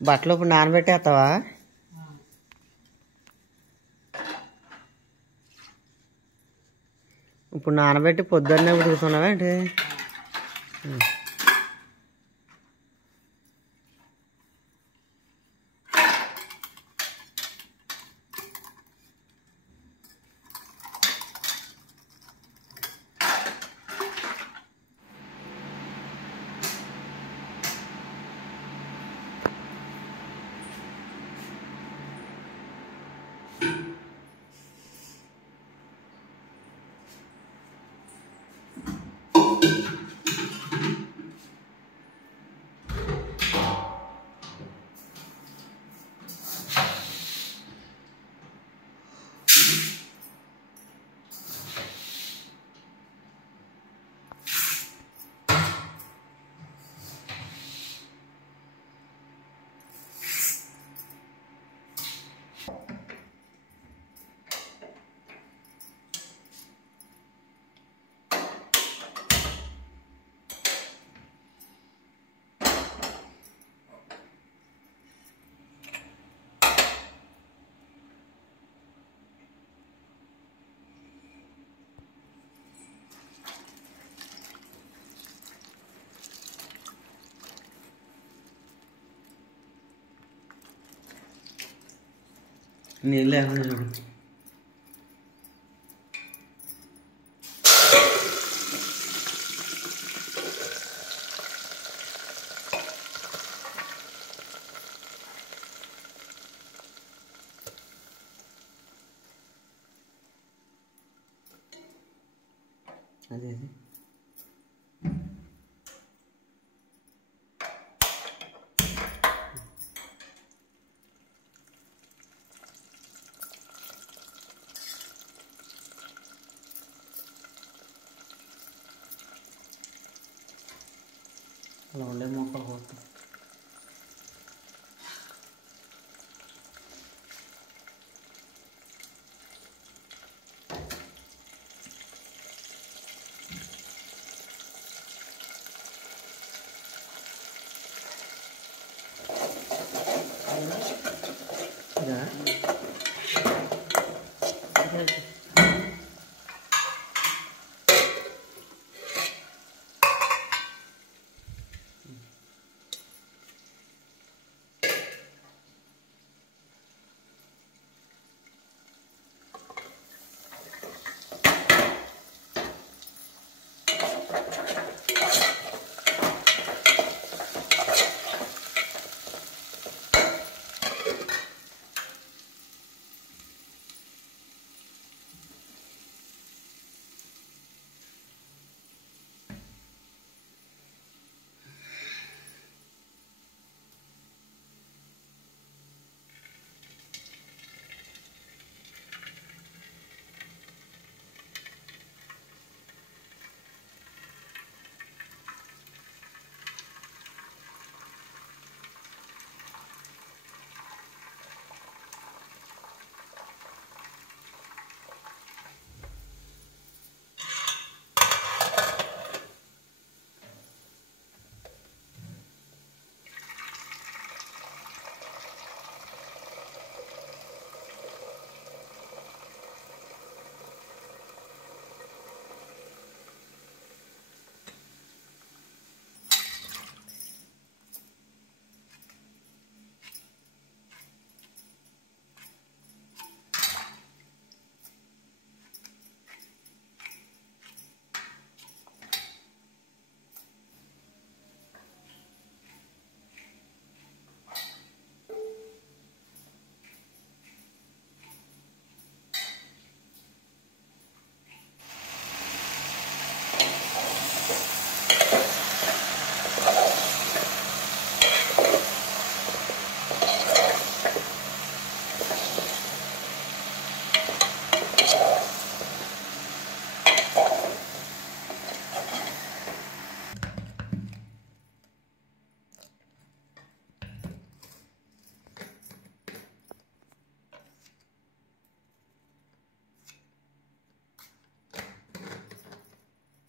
బట్టలు ఇప్పుడు నానబెట్టేస్తావా? ఇప్పుడు నానబెట్టి పొద్దున్నే ఉతుకుతున్నావా ఏంటి? నీళ్ళు లేకుండా చూడు. అదే అలా ఉండే మొక్కలు పోతాం.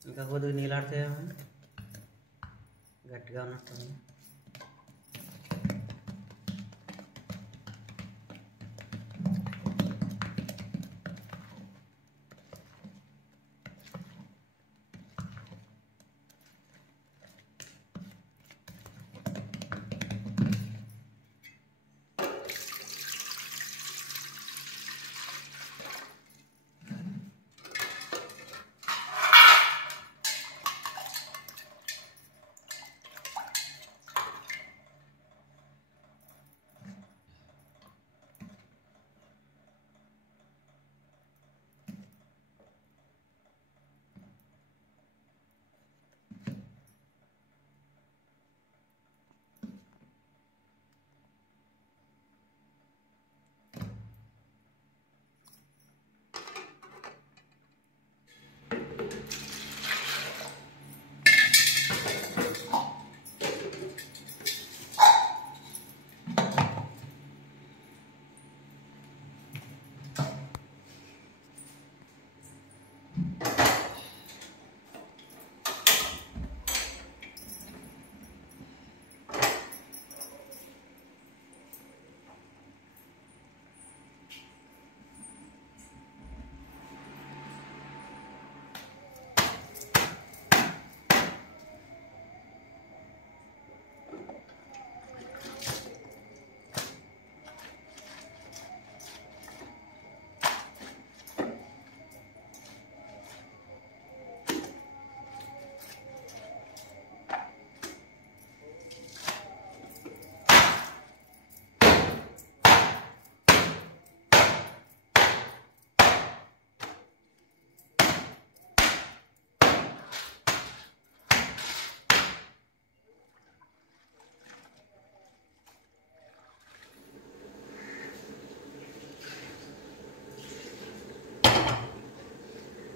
ఇంకా కొద్దిగా నీళ్ళాడితే గట్టిగా ఉన్నట్టుంది.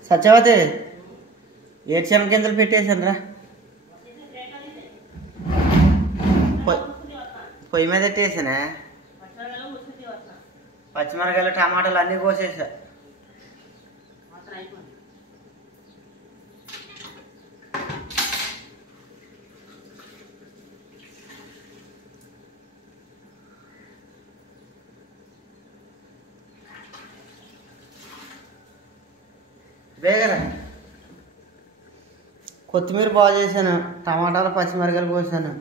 సత్యవతి ఏడ్చన కిందలు పెట్టేసాను రా. పొయ్యి మీద పెట్టేసానా. పచ్చిమిరకాయలు టమాటాలు అన్నీ కోసేసా. బేగరా కొత్తిమీర బాగు చేశాను, టమాటాలు పచ్చిమిరకాయలు కోసాను.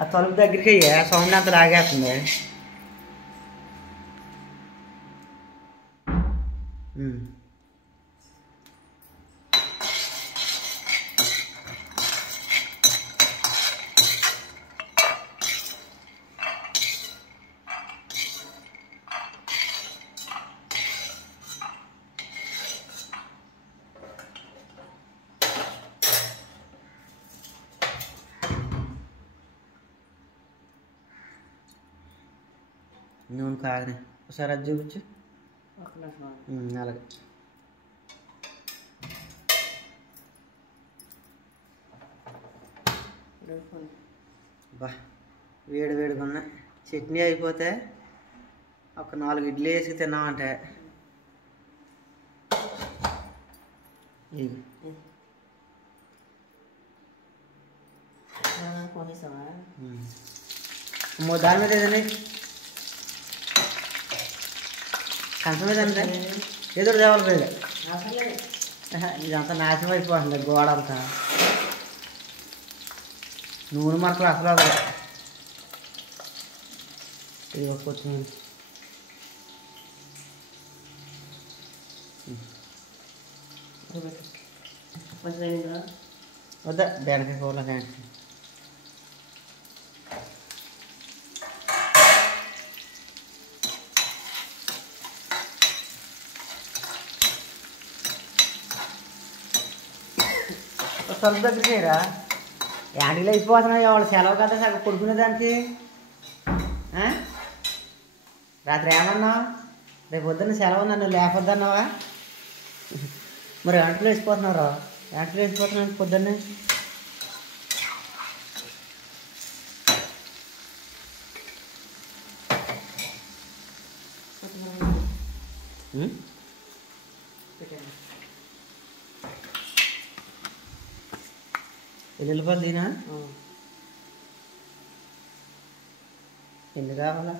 ఆ తలుపు దగ్గరికి ఆ సౌండ్ అంత లాగేస్తుంది. నూనె కాగనే ఒకసారి అది చూపించు. అలాగే బా వేడి వేడిగా ఉన్నాయి. చట్నీ అయిపోతే ఒక 4 ఇడ్లీ వేసి తిన్నామంటే దాని మీద ఏదండి కంచం మీద అంటే ఎదురు దేవాలి మీద ఇదంతా నాశనం అయిపోతుంది. గోడ అంతా నూనె మరకలు అసలు ఇది కొత్తిమీర వద్దా బెండకాయ కూరలో కానీ తలుపు దగ్గరికి రా. యాంటీలు అయిపోతున్నాయి. వాళ్ళు సెలవు కదా సగం పడుకునే దానికి. రాత్రి ఏమన్నావు? రేపు పొద్దున్న సెలవు నన్ను లేపొద్దన్నావా? మరి యాంటీలు వేసిపోతున్నారు. యాంటీలు వేసిపోతున్నాను పొద్దున్నే. ఎల్లుల్లిపాయలు తినా ఎన్ని కావాలా?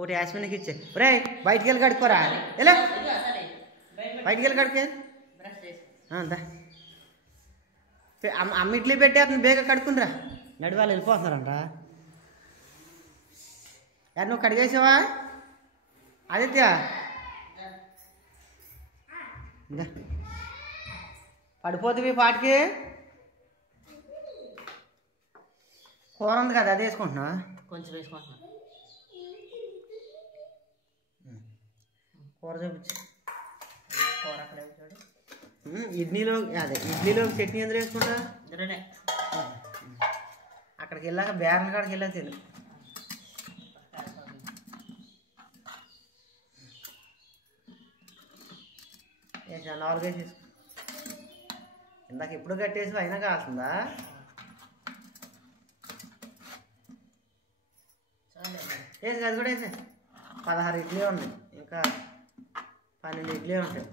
ఒకటి యాస్మిన్కి ఇచ్చే. రే బయటికి వెళ్ళి కడుక్కోరా. ఎలా బయటికి వెళ్ళి కడుక్కే. అంతా అమ్మ ఇడ్లీ పెట్టేస్తుంది, బేగా కడుక్కునిరా. నడివాళ్ళు వెళ్ళిపోతున్నారంట. యారు నువ్వు కడిగేసావా ఆదిత్య? పడిపోతుంది పాటికి. కూర ఉంది కదా, అది వేసుకుంటున్నా. కొంచెం వేసుకుంటున్నా. కూర చూపించు. కూర అక్కడే వచ్చాడు. ఇడ్లీలో చట్నీ ఎందుకు వేసుకుంటా? అక్కడికి వెళ్ళాక బేరల కాడికి వెళ్ళాక తిను. నాలుగు వేసి వేసుకో. ఇందాక ఎప్పుడు కట్టేసి అయినా కాస్తుందా? వేసి అది కూడా వేసే. 16 ఇడ్లీ ఉన్నాయి, ఇంకా 12 ఇడ్లీ ఉంటాయి.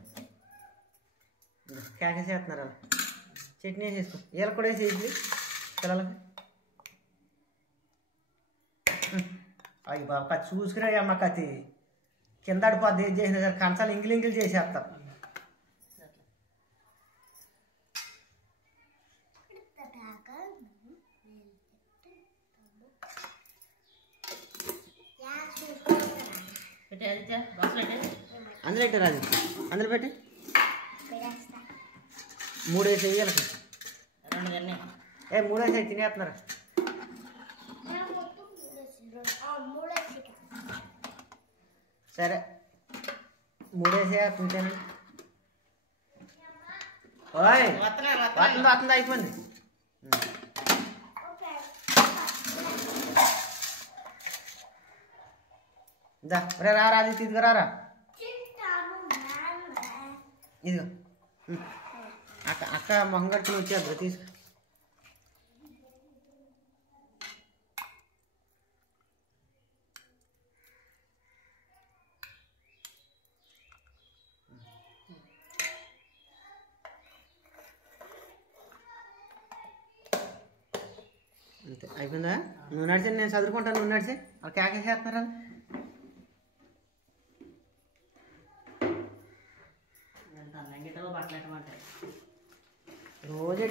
క్యాకేసి వేస్తున్నారు అలా. చట్నీ వేసేసుకో. వీళ్ళకి కూడా వేసి ఇడ్లీ పిల్లలకి. అయ్యి బాబా చూసుకురా అమ్మ కత్తి కింద అడిపోద్ది. ఏం చేసినా సరే కంచాలు ఇంగిలింగిలు చేసేస్తారు. అందులో పెట్టారు అది, అందులో పెట్టి 3 వేసి వేయాలి. 3 వేసి తినేస్తున్నారు. సరే 3 వేసే తింటాను. ఓయ్ వస్తుంది అయిపోయింది. రే రారా, అది తీసుకురారా. ఇదిగో అక్క మొహం కట్టుకుని వచ్చేద్దు, తీసుకు. అంతే అయిపోయిందా? నువ్వు నడిచి నేను చదువుకుంటాను, నువ్వు నడిచి వాళ్ళు కేకేసేస్తున్నారా? రోజు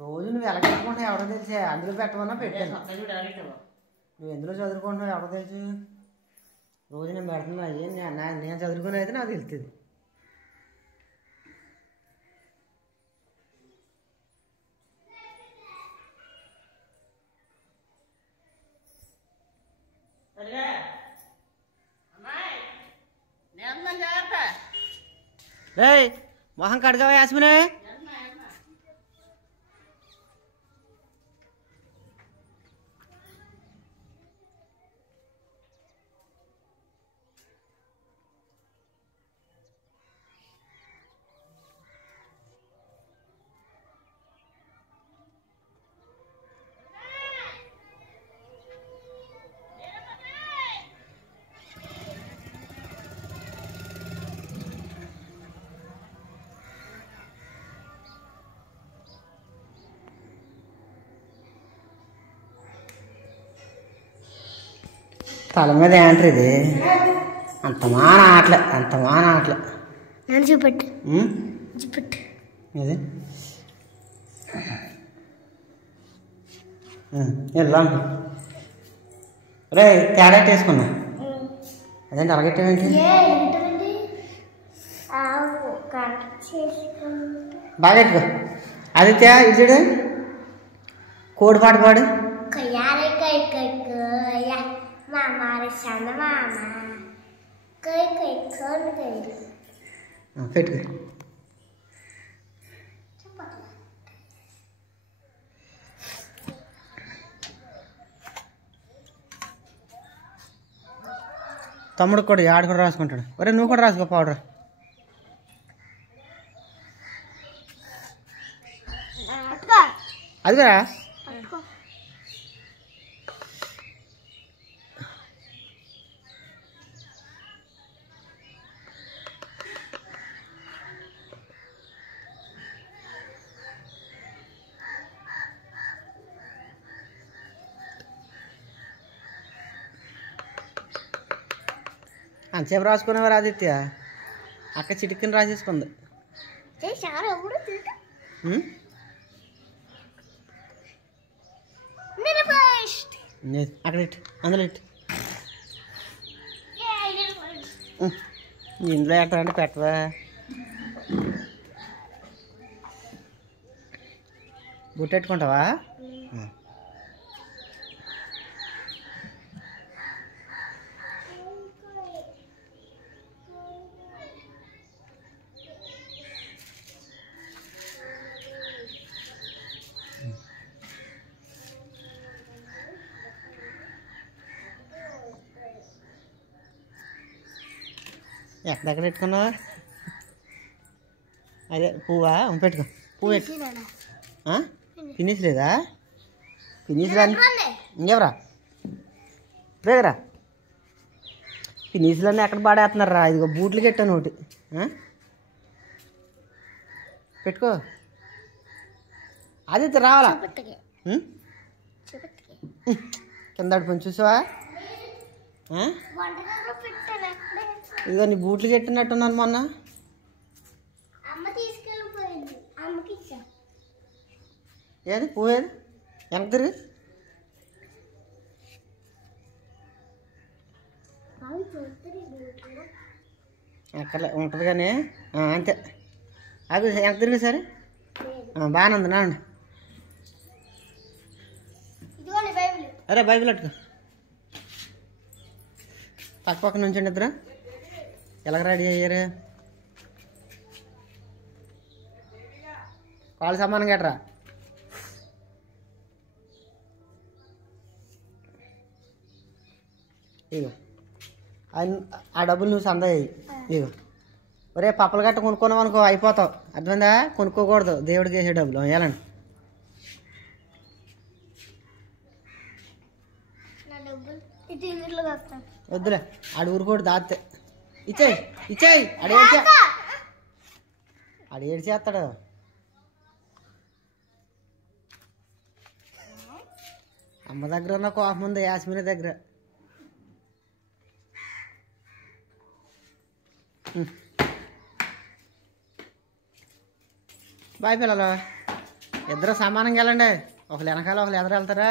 రోజు నువ్వు ఎలా పెట్టుకుంటావు ఎవడో తెలిసే. అందులో పెట్టమన్నా పెట్టాను. నువ్వు ఎందులో చదువుకుంటున్నావు ఎవడో తెలుసు. రోజు నేను పెడుతున్నా. నేను చదువుకుని అయితే నాకు తెలుస్తుంది. రే మొహం కడగవా యాస్మినే? తల మీద ఏంటారు ఇది? అంత మాన ఆటలే నేను చూపెట్టు ఇది ఎలా రే తేడా వేసుకున్నా. అదేంటి అలాగెట్టేంటి? బాగా పెట్టుకో. ఆదిత్య ఇచ్చాడు కోడి పాట పాడు. పెట్టుకో. తమ్ముడు కూడా ఆడు కూడా రాసుకుంటాడు. ఒరే నువ్వు కూడా రాసుకో పౌడర్. అది కూడా అంతసేపు రాసుకునేవారు ఆదిత్య. అక్క చిటిక్కని రాసేసుకుంది. అక్కడ ఇటు, అందులో ఇటు. ఇందులో ఎట్టాలంటే పెట్టవా? బుట్టెట్టుకుంటావా? ఎక్కడెక్కడ పెట్టుకున్నావా? అదే పువ్వా? పెట్టుకో. పువ్వు పెట్టు. ఫినిష్ లేదా? ఫినిష్ రాని ఇంకెవరా బేగరా? ఫినిష్లన్నీ ఎక్కడ పాడేస్తున్నారా? ఇదిగో బూట్లు కట్టాను ఒకటి. పెట్టుకో. అది రావాలా? కింద పని చూసావా? ఇదిగో నీ బూట్లు కట్టినట్టున్నాను మొన్న. ఏది పువ్వు? ఏది వెనక తిరిగి. అక్కర్లే ఉంటుంది కానీ అంతే. అది వెనక తిరిగి సరే. బాగానే ఉంది నాండి. అరే బైబిల్ అట్టుకో. పక్క పక్క నుంచండి ఇద్దరు. ఎలాగ రెడీ అయ్యారు? కాళ్ళు సమానం గట్రా. ఇగో ఆ డబ్బులు నువ్వు సందా అయ్యి. ఇగో ఒరే పప్పలు గట్ట కొనుక్కున్నావు అనుకో అయిపోతావు. అర్థమైందా? కొనుక్కోకూడదు దేవుడికి వేసే డబ్బులు. వెళ్ళండి. వద్దులే ఆడు ఊరుకోడు దాస్తే. ఇచ్చేయి ఇచ్చేయి. ఆడు ఏడు చేస్తాడు. అమ్మ దగ్గర ఉన్న కోపం ఉంది యాస్మిన దగ్గర. బాయ్ పిల్లలు. ఇద్దరు సమానంగా వెళ్ళండి. ఒకరు వెనకాల ఒకరు ఎదురు వెళ్తారా?